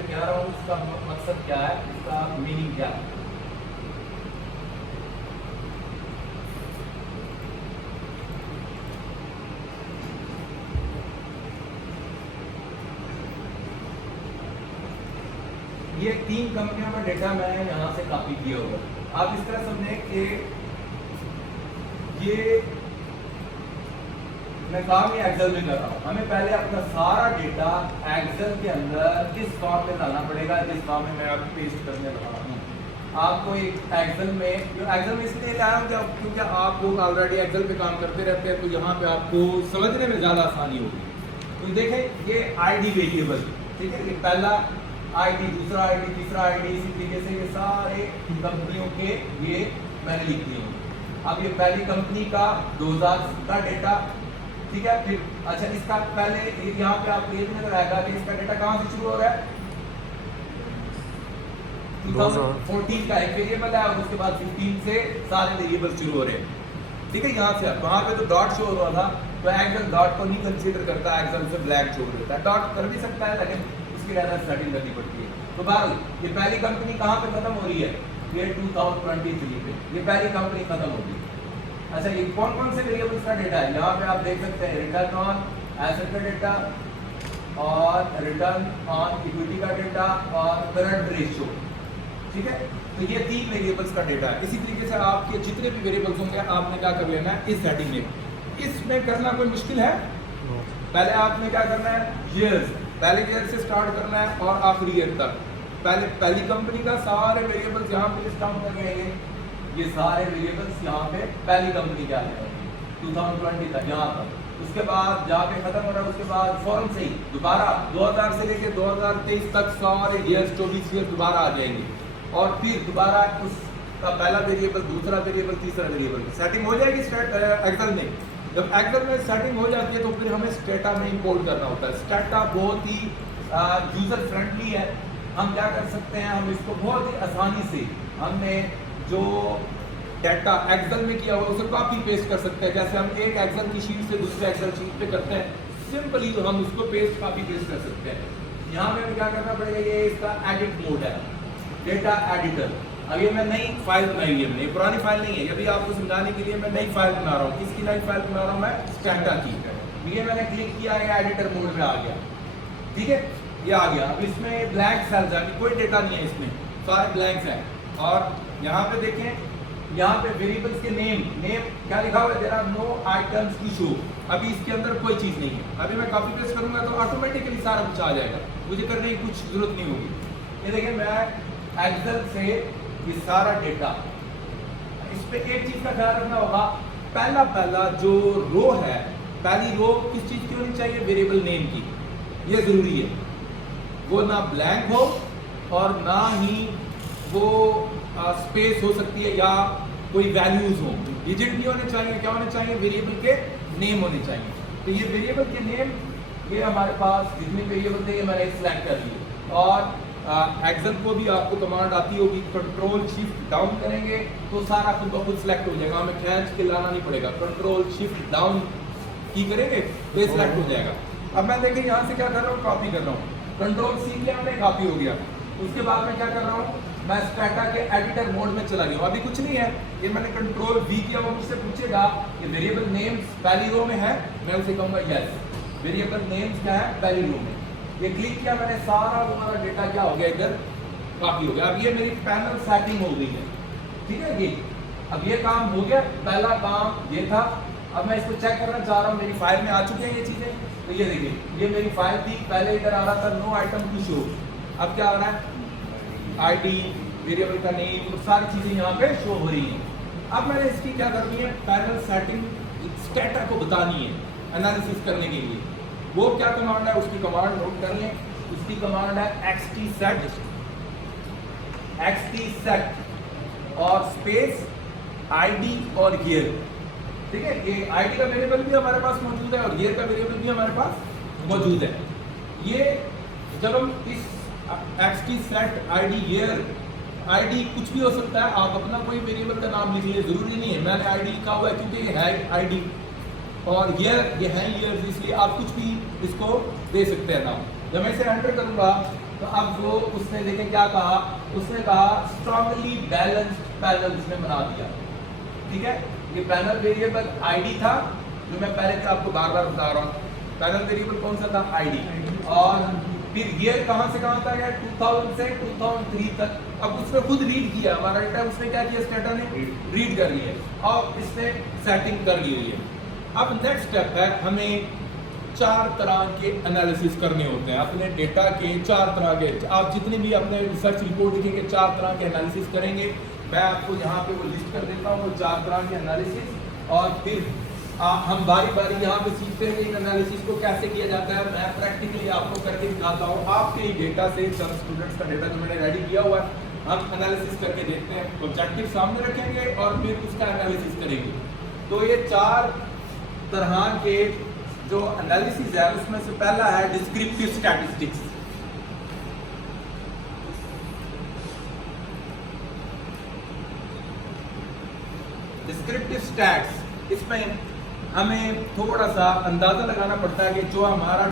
आपसे कह रहा हूँ इसका मकसद क्या है, इसका मीनिंग क्या है। ये 3 कंपनियों का डेटा मैं यहाँ से कॉपी किया होगा। आप इस तरह समझें कि ये मैं काम ही एक्सेल में कर रहा हूँ। हमें पहले अपना सारा डेटा एक्सेल के अंदर इस फॉर्म में लाना पड़ेगा, जिस फॉर्म में मैं आपको पेस्ट करने लगा हूँ। आपको एक एक्सेल में, जो एक्सेल में इसलिए लाया हूँ क्योंकि आप लोग ऑलरेडी एक्सेल पे काम करते रहते हैं, तो यहाँ पे आपको समझने में ज़्यादा आसानी होगी। तो देखें ये आईडी वेरिएबल, ठीक है, ये पहला आईडी, दूसरा आईडी, तीसरा आईडी, इसी तरीके से ये सारे कंपनियों के ये मैंने लिख दिए हूँ। अब ये पहली कंपनी का 2000 का डेटा, ठीक है। फिर अच्छा इसका पहले यहाँ पे आपको ये भी नजर आएगा कि इसका डेटा कहाँ से शुरू हो रहा है, 2014 का एक वेरिएबल है और उसके बाद 15 से सारे वेरिएबल शुरू हो रहे हैं, ठीक है। यहाँ से वहाँ पे तो डॉट शो हो रहा था, तो एक्सेल डॉट को नहीं कंसीडर करता, एक्सेल से ब्लैंक शो देता है। डॉट कर भी सकता है लेकिन उसकी रहना सेटिंग करनी पड़ती है। तो बहरहाल ये पहली कंपनी कहाँ पे खत्म हो रही है, ये 2023 पे ये पहली कंपनी खत्म होगी। अच्छा ये कौन कौन से वेरिएबल्स का डेटा है, यहाँ पे आप देख सकते हैं रिटर्न ऑन एसेट का डेटा और रिटर्न ऑन इक्विटी का डेटा और करंट रेशियो, ठीक है। तो ये 3 वेरिएबल्स का डेटा है। इसी तरीके से आपके जितने भी वेरिएबल्स होंगे आपने क्या कर लेना है इस सेटिंग में। इसमें करना कोई मुश्किल है, पहले आपने क्या करना है ईयर्स, पहले ईयर से स्टार्ट करना है और आखिरी ईयर तक। पहले पहली कंपनी का सारे वेरिएबल्स यहाँ पे लिस्ट आउट कर लेंगे, ये सारे वेरिएबल्स यहाँ पे पहली कंपनी के आ जाएंगे 2020 तक यहाँ तक। उसके बाद जहाँ पे खत्म हो रहा है उसके बाद फौरन से ही दोबारा 2000 से लेके 2023 तक सारे ईयर्स 24 ईयर दोबारा आ जाएंगे और फिर दोबारा उसका पहला वेरिएबल, दूसरा वेरिएबल, तीसरा वेरिएबल सेटिंग हो जाएगी एक्सेल में। जब एक्सेल में सेटिंग हो जाती है तो फिर हमें स्टेटा में इंपोर्ट करना होता है। स्टेटा बहुत ही यूजर फ्रेंडली है, हम क्या कर सकते हैं, हम इसको बहुत ही आसानी से हमने जो डाटा एक्सेल में किया हुआ उसे कॉपी पेस्ट कर सकते हैं। जैसे हम एक एक्सेल की शीट से दूसरे एक्सेल शीट पे करते हैं, सिंपली तो हम उसको पेस्ट कॉपी पेस्ट कर सकते हैं। यहाँ पे क्या करना पड़ेगा, ये इसका एडिट मोड है, डेटा एडिटर। अब ये मैं नई फाइल बनाई है, मैंने पुरानी फाइल नहीं है, ये भी आपको समझाने के लिए मैं नई फाइल बना रहा हूँ। किसकी नई फाइल बना रहा हूँ मैं, स्टेटा की। ये मैंने क्लिक किया, ये एडिटर मोड में आ गया, ठीक है, ये आ गया। अब इसमें ब्लैंक सेल्स है, कोई डेटा नहीं है इसमें, सारे ब्लैंक्स हैं। और यहाँ पे देखें, यहाँ पे वेरिएबल्स के नेम क्या लिखा हुआ है, there are no items to show. अभी इसके अंदर कोई चीज़ नहीं है। अभी मैं कॉपी पेस्ट करूंगा तो ऑटोमेटिकली सारा कुछ आ जाएगा, मुझे करने की कुछ जरूरत नहीं होगी। ये देखिए मैं एक्सेल से ये सारा डेटा, इस पे एक चीज का ख्याल रखना होगा, पहला जो रो है, पहली रो किस चीज की होनी चाहिए, वेरिएबल नेम की, ये जरूरी है। वो ना ब्लैंक हो और ना ही वो स्पेस हो सकती है या कोई वैल्यूज हो, डिजिट नहीं होने चाहिए। क्या होने चाहिए, वेरिएबल के नेम होने चाहिए। तो ये वेरिएबल के नेम, ये हमारे पास जितने वेरिएबल थे ये मैंने सिलेक्ट कर लिए। और एक्सेल को भी आपको कमांड आती होगी, कंट्रोल शिफ्ट डाउन करेंगे तो सारा खुद ब खुद सिलेक्ट हो जाएगा, हमें खींच के लाना नहीं पड़ेगा। कंट्रोल शिफ्ट डाउन की करेंगे तो सिलेक्ट हो जाएगा। अब मैं देखिए यहाँ से क्या कर रहा हूँ, कॉपी कर रहा हूँ, कंट्रोल सी किया मैंने, कॉपी हो गया। उसके बाद मैं क्या कर रहा हूँ, मैं स्टेटा के एडिटर मोड में चला गया। अभी कुछ नहीं है, ये मैंने कंट्रोल वी किया, वो मुझसे पूछेगा कि वेरिएबल नेम्स पहली रो में है, मैं उसे कहूँगा यस, वेरिएबल नेम्स क्या है पहली रो में। ये क्लिक किया मैंने, सारा हमारा डेटा क्या हो गया, इधर कॉपी हो गया। अब ये मेरी पैनल सेटिंग हो गई है, ठीक है। ये अब ये काम हो गया, पहला काम ये था। अब मैं इसको चेक करना चाह रहा हूँ, मेरी फाइल में आ चुकी हैं ये चीज़ें। तो ये देखिए, ये मेरी फाइल थी, पहले इधर आ रहा था नो आइटम टू शो, अब क्या आ रहा है, आईडी, वेरिएबल का नेम, सारी चीज़ें यहाँ पे शो हो रही हैं। अब मैंने इसकी क्या करनी है, पैनल सेटिंग स्टेटा को बतानी है एनालिसिस करने के लिए। वो क्या कमांड है, उसकी कमांड नोट कर लें। उसकी कमांड है xtset और स्पेस आईडी और ईयर, ठीक है। ये आईडी का वेरिएबल भी हमारे पास मौजूद है और ईयर का वेरिएबल भी हमारे पास मौजूद है। ये जब हम इस xtset आईडी ईयर, आईडी कुछ भी हो सकता है, आप अपना कोई वेरिएबल का नाम लिख लीजिए, जरूरी नहीं है। मैंने आईडी लिखा हुआ है क्योंकि ये है आईडी, और ईयर ये है ईयर्स, इसलिए आप कुछ भी इसको दे सकते हैं नाम। जब मैं इसे एंटर करूंगा तो अब वो उसने देखें क्या कहा, उसने कहा स्ट्रांगली बैलेंस्ड पैनल उसने बना दिया। ठीक है, ये पैनल वेरिएबल आईडी था जो मैं पहले से आपको बार बार बता रहा हूँ। पैनल वेरिएबल कौन सा था, आईडी। और फिर ये कहां से कहां तक है, 2000 से 2003 तक। अब उसने खुद रीड किया, हमारा डेटा उसने क्या किया, स्टेटा ने रीड कर लिया और इसने सेटिंग कर ली हुई है। अब नेक्स्ट स्टेप है, हमें 4 तरह के एनालिसिस करने होते हैं अपने डेटा के। 4 तरह के, आप जितने भी अपने रिसर्च रिपोर्ट लिखेंगे 4 तरह के एनालिसिस करेंगे। मैं आपको यहाँ पे वो लिस्ट कर देता हूँ वो 4 तरह के एनालिसिस, और फिर हम बारी बारी यहाँ पे सीखते हैं इन एनालिसिस को कैसे किया जाता है। मैं प्रैक्टिकली आपको करके दिखाता हूँ। आपके ही डेटा से सब स्टूडेंट्स का डेटा जो मैंने रेडी किया हुआ है, हम एनालिसिस करके देखते हैं। ऑब्जेक्टिव सामने रखेंगे और फिर उसका एनालिसिस करेंगे। तो ये 4 तरह के जो एनालिसिस है उसमें से पहला है डिस्क्रिप्टिव स्टैटिस्टिक्स। डिस्क्रिप्टिव स्टैट्स, इसमें हमें थोड़ा सा अंदाजा लगाना पड़ता है कि जो हमारा